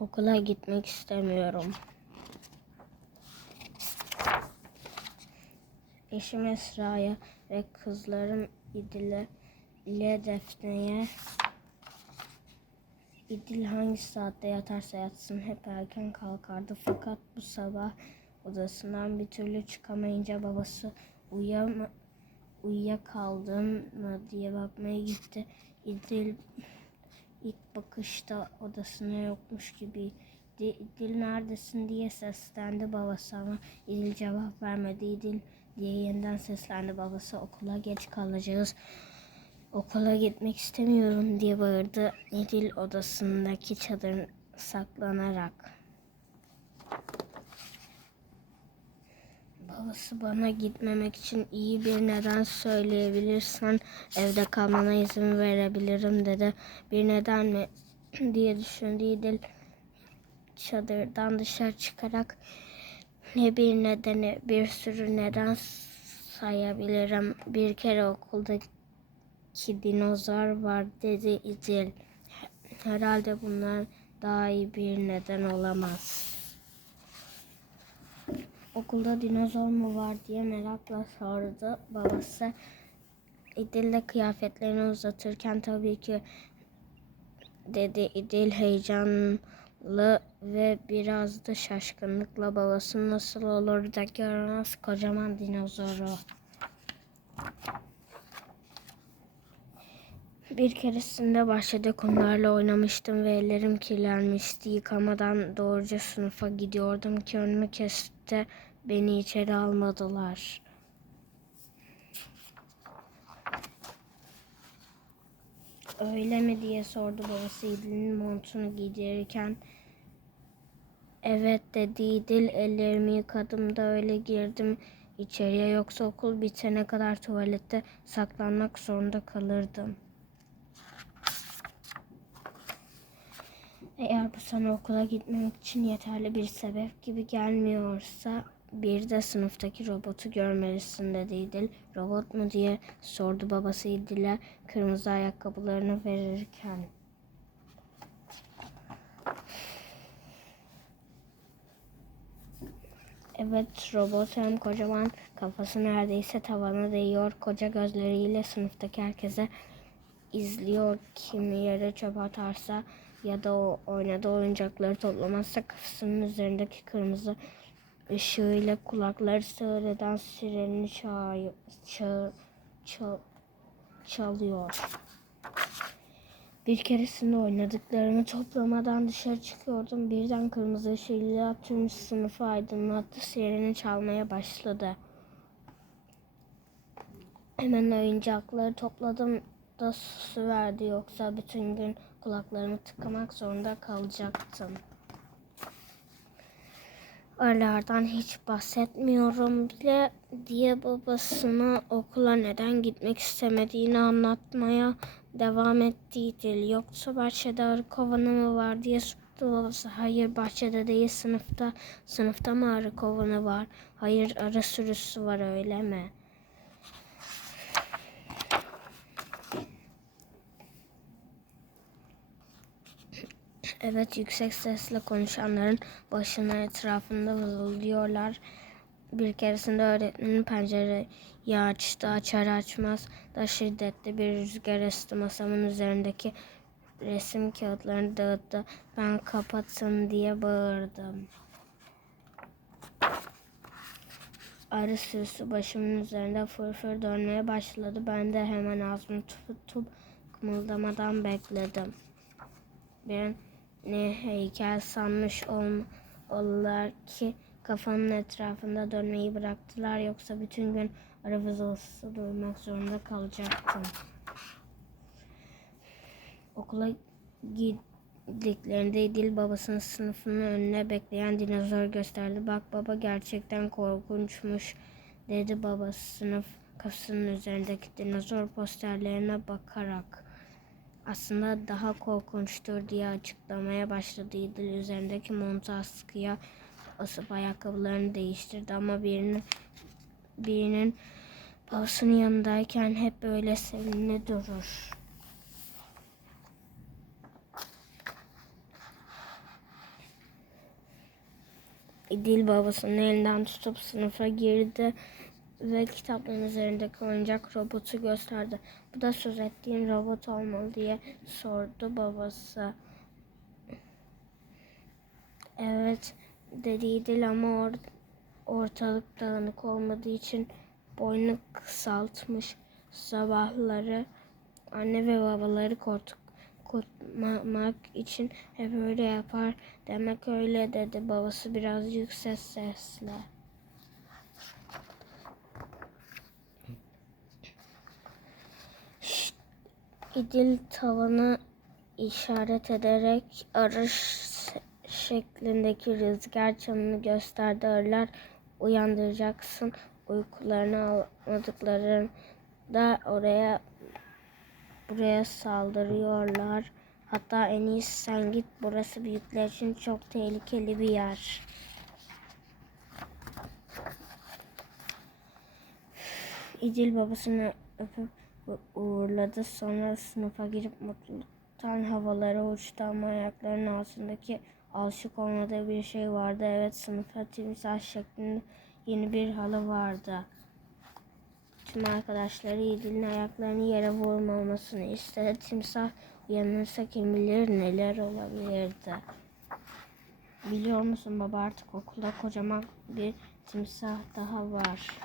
Okula gitmek istemiyorum. Eşim Esra'ya ve kızlarım İdil'e ile Defne'ye İdil hangi saatte yatarsa yatsın hep erken kalkardı. Fakat bu sabah odasından bir türlü çıkamayınca babası uyuyama, uyuyakaldım mı diye bakmaya gitti. İdil ilk bakışta odasına yokmuş gibiydi. İdil neredesin diye seslendi babası ama İdil cevap vermedi. İdil diye yeniden seslendi babası okula geç kalacağız. Okula gitmek istemiyorum diye bağırdı İdil odasındaki çadırın saklanarak. Babası bana gitmemek için iyi bir neden söyleyebilirsen evde kalmana izin verebilirim dedi. Bir neden mi diye düşündü İdil çadırdan dışarı çıkarak ne bir nedeni bir sürü neden sayabilirim. Bir kere okuldaki dinozor var dedi İdil. Herhalde bunlar daha iyi bir neden olamaz. Okulda dinozor mu var diye merakla sordu babası. İdil de kıyafetlerini uzatırken tabii ki dedi İdil heyecanlı ve biraz da şaşkınlıkla babası nasıl olur da görmez kocaman dinozoru. Bir keresinde bahçede kumlarla oynamıştım ve ellerim kirlenmişti. Yıkamadan doğruca sınıfa gidiyordum ki önümü kesti. Beni içeri almadılar. Öyle mi diye sordu babası İdil'in montunu giydirirken. Evet dedi İdil. Ellerimi yıkadım da öyle girdim içeriye. Yoksa okul bitene kadar tuvalette saklanmak zorunda kalırdım. Eğer bu sana okula gitmemek için yeterli bir sebep gibi gelmiyorsa bir de sınıftaki robotu görmelisin dedi İdil. Robot mu diye sordu babası İdil'e kırmızı ayakkabılarını verirken. Evet robot hem kocaman kafası neredeyse tavana değiyor. Koca gözleriyle sınıftaki herkese izliyor. Kimi yere çöp atarsa ya da o oynadığı oyuncakları toplamazsa kafasının üzerindeki kırmızı ışığıyla kulakları sığır eden sirenini çağır, çağır, çal, çalıyor. Bir keresinde oynadıklarımı toplamadan dışarı çıkıyordum. Birden kırmızı ışığıyla tüm sınıfı aydınlattı. Sireni çalmaya başladı. Hemen oyuncakları topladım da su verdi. Yoksa bütün gün kulaklarımı tıkamak zorunda kalacaktım. Aralardan hiç bahsetmiyorum bile diye babasına okula neden gitmek istemediğini anlatmaya devam ettiydi. Yoksa bahçede arı kovanı mı var diye sordu babası. Hayır bahçede değil sınıfta. Sınıfta mı arı kovanı var? Hayır arı sürüsü var öyle mi? Evet yüksek sesle konuşanların başına etrafında vızıldıyorlar. Bir keresinde öğretmenin pencereyi açtı. Açar açmaz da şiddetli bir rüzgar esti. Masamın üzerindeki resim kağıtlarını dağıttı. Ben kapatın diye bağırdım. Arı sürüsü başımın üzerinde fırfır dönmeye başladı. Ben de hemen ağzımı tutup kımıldamadan bekledim. Ben ne heykel sanmış olmalılar ki kafanın etrafında dönmeyi bıraktılar yoksa bütün gün arı vızıltısı duymak zorunda kalacaktım. Okula gittiklerinde dil babasının sınıfının önüne bekleyen dinozor gösterdi. Bak baba gerçekten korkunçmuş dedi babası sınıf kapısının üzerindeki dinozor posterlerine bakarak aslında daha korkunçtur diye açıklamaya başladı. İdil üzerindeki montu askıya asıp ayakkabılarını değiştirdi ama birinin birinin babasının yanındayken hep böyle sevimli durur. İdil babasının elinden tutup sınıfa girdi ve kitapların üzerindeki oyuncak robotu gösterdi. Bu da söz ettiğim robot olmalı diye sordu babası. Evet dedi İdil ama or- ortalık dağınık olmadığı için boynu kısaltmış. Sabahları anne ve babaları korktuk korkmamak için hep öyle yapar. Demek öyle dedi babası biraz yüksek sesle. İdil tavanı işaret ederek arış şeklindeki rüzgar çanını gösterdi. Arılar uyandıracaksın. Uykularını almadıklarında oraya buraya saldırıyorlar. Hatta en iyisi sen git. Burası büyükler için çok tehlikeli bir yer. İdil babasını öpüp uğurladı. Sonra sınıfa girip mutluluktan havalara uçtu ama ayaklarının altındaki alışık olmadığı bir şey vardı. Evet sınıfa timsah şeklinde yeni bir halı vardı. Tüm arkadaşları İdil'in ayaklarını yere vurmamasını istedi. Timsah uyanırsa kim bilir neler olabilirdi. Biliyor musun baba artık okulda kocaman bir timsah daha var.